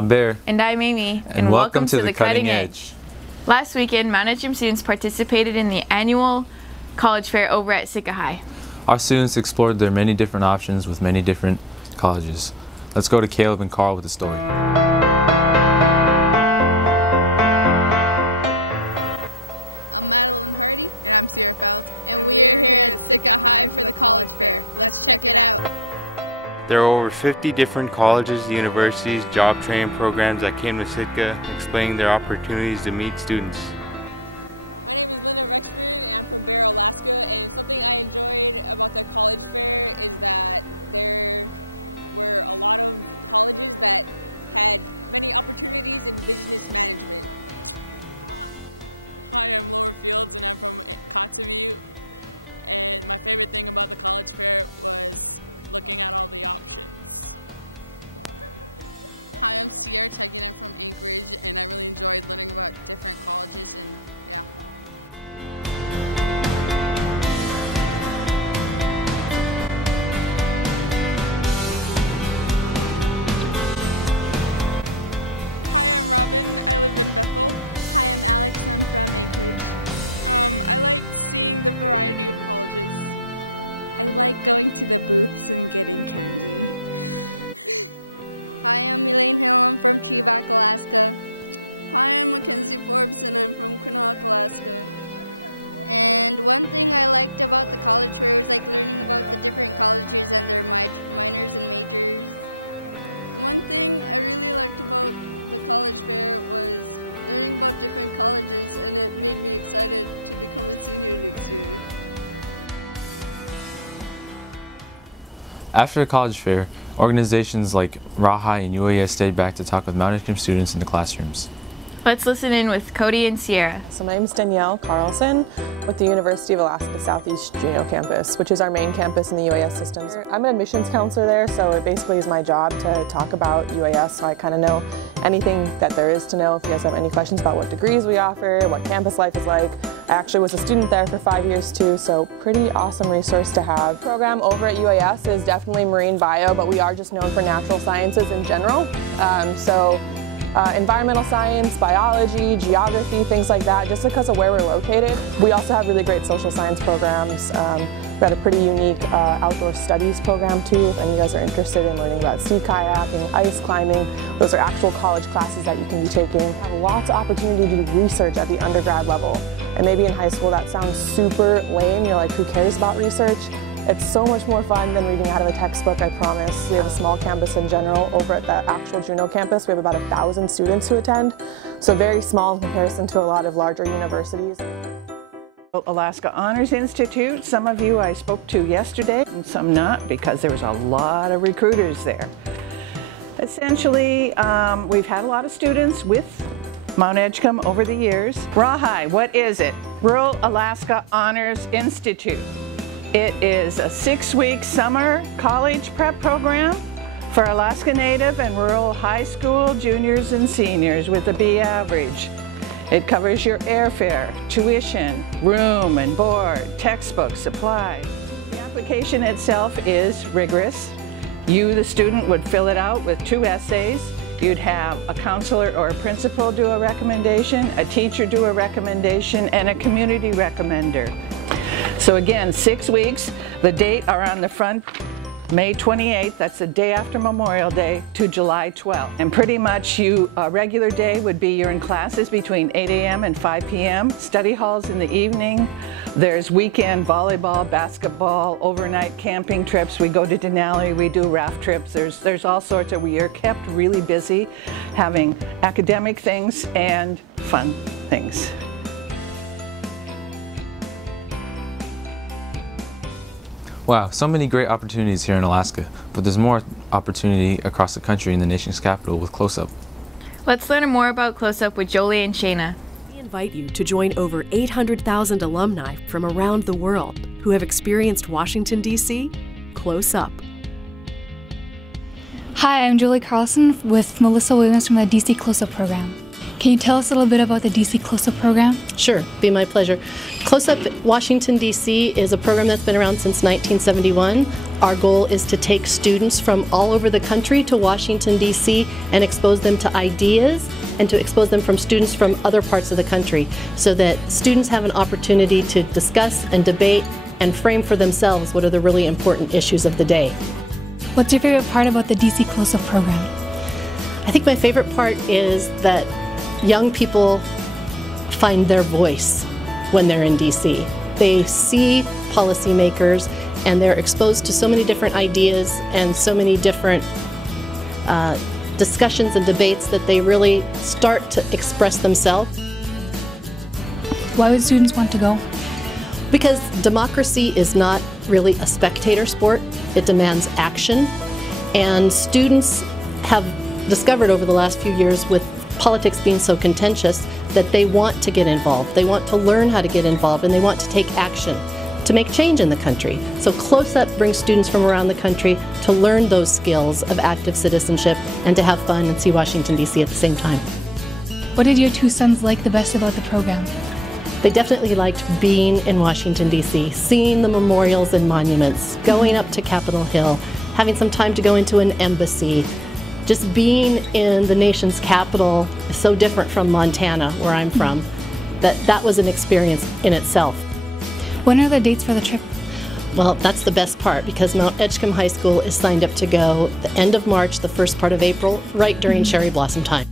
I'm Bear. And I'm Amy. And welcome to the Cutting Edge. Last weekend, Mount Edgecombe students participated in the annual college fair over at Sitka High. Our students explored their many different options with many different colleges. Let's go to Caleb and Carl with the story. There are over 50 different colleges, universities, job training programs that came to Sitka, explaining their opportunities to meet students. After the college fair, organizations like RAHI and UAS stayed back to talk with Mount Edgecombe students in the classrooms. Let's listen in with Cody and Sierra. So my name is Danielle Carlson with the University of Alaska Southeast Juneau campus, which is our main campus in the UAS systems. I'm an admissions counselor there, so it basically is my job to talk about UAS, so I kind of know anything that there is to know. If you guys have any questions about what degrees we offer, what campus life is like. I actually was a student there for 5 years too, so pretty awesome resource to have. The program over at UAS is definitely marine bio, but we are just known for natural sciences in general. Environmental science, biology, geography, things like that, just because of where we're located. We also have really great social science programs. We've got a pretty unique outdoor studies program too, if any of you guys are interested in learning about sea kayaking, ice climbing. Those are actual college classes that you can be taking. We have lots of opportunity to do research at the undergrad level. And maybe in high school that sounds super lame, you're like, who cares about research? It's so much more fun than reading out of a textbook, I promise. We have a small campus in general. Over at the actual Juneau campus, we have about 1,000 students who attend, so very small in comparison to a lot of larger universities. Alaska Honors Institute, some of you I spoke to yesterday and some not, because there was a lot of recruiters there. Essentially, we've had a lot of students with Mount Edgecombe over the years. RAHI, what is it? Rural Alaska Honors Institute. It is a 6-week summer college prep program for Alaska Native and rural high school juniors and seniors with a B average. It covers your airfare, tuition, room and board, textbooks, supplies. The application itself is rigorous. You, the student, would fill it out with 2 essays. You'd have a counselor or a principal do a recommendation, a teacher do a recommendation, and a community recommender. So again, 6 weeks. The date are on the front, May 28th, that's the day after Memorial Day, to July 12th. And pretty much a regular day would be you're in classes between 8 a.m. and 5 p.m., study halls in the evening. There's weekend volleyball, basketball, overnight camping trips. We go to Denali, we do raft trips. There's all sorts of, we are kept really busy having academic things and fun things. Wow, so many great opportunities here in Alaska, but there's more opportunity across the country in the nation's capital with Close Up. Let's learn more about Close Up with Jolie and Shayna. We invite you to join over 800,000 alumni from around the world who have experienced Washington, D.C. Close Up. Hi, I'm Julie Carlson with Melissa Williams from the DC Close Up program. Can you tell us a little bit about the DC Close-Up program? Sure, be my pleasure. Close-Up Washington, D.C. is a program that's been around since 1971. Our goal is to take students from all over the country to Washington, D.C. and expose them to ideas and to expose them from students from other parts of the country so that students have an opportunity to discuss and debate and frame for themselves what are the really important issues of the day. What's your favorite part about the DC Close-Up program? I think my favorite part is that young people find their voice when they're in DC. They see policymakers and they're exposed to so many different ideas and so many different discussions and debates that they really start to express themselves. Why would students want to go? Because democracy is not really a spectator sport. It demands action, and students have discovered over the last few years with politics being so contentious that they want to get involved. They want to learn how to get involved, and they want to take action to make change in the country. So Close-Up brings students from around the country to learn those skills of active citizenship and to have fun and see Washington, D.C. at the same time. What did your two sons like the best about the program? They definitely liked being in Washington, D.C., seeing the memorials and monuments, going up to Capitol Hill, having some time to go into an embassy. Just being in the nation's capital is so different from Montana, where I'm from, that was an experience in itself. When are the dates for the trip? Well, that's the best part, because Mount Edgecombe High School is signed up to go the end of March, the first part of April, right during cherry blossom time.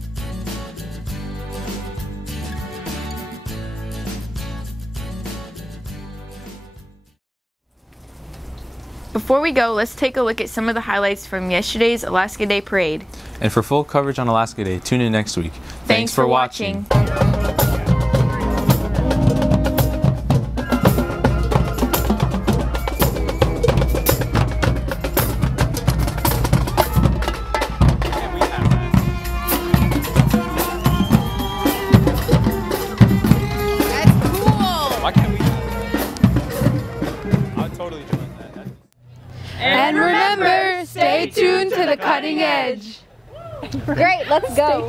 Before we go, let's take a look at some of the highlights from yesterday's Alaska Day Parade. And for full coverage on Alaska Day, tune in next week. Thanks for watching. And remember, stay tuned to the cutting edge. Great, let's go.